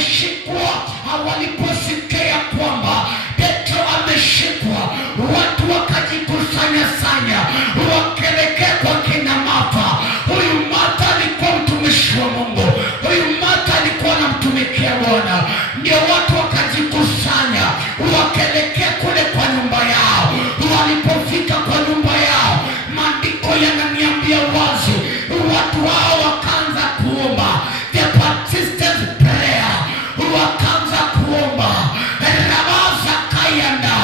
walishikwa. Waliposikia kwamba Petro ameshikwa, watu wakajikusanya sanya wakelekea kwa kina Martha. Huyu Martha alikuwa mtumishi wa Mungu. Huyu Martha alikuwa anamtumikia Bwana. Ndio watu wakajikusanya wakelekea kule kwa nyumba yao. Walipofika kwa nyumba yao, maandiko yananiambia wazi, watu hao wakaanza kuomba. The persistent prayer. Wakaanza kuomba. Rabaza kayanda.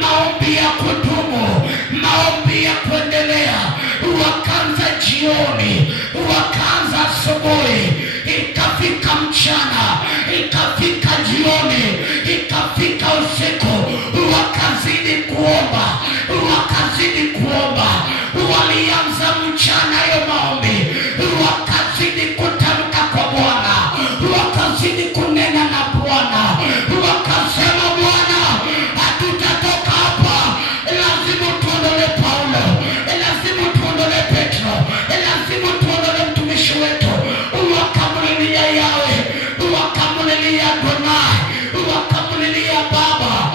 Maombi ya kudumu. Maombi ya kuendelea. Wakaanza jioni. Wakaanza asubuhi. Ikafika mchana. Ikafika jioni. Ikafika usiku. Wakazidi kuomba. Wakazidi kuomba. Walianza mchana yo maombi. Wakazidi kutamka kwa Bwana. Wakazidi kunena na Bwana. Wakasema, Bwana, hatutatoka hapa. Lazima tuondole Paulo. Lazima tuondole Petro. Lazima tuondole mtumishi wetu. Wakamulilia Yawe. Wakamulilia Adonai. Wakamulilia Baba.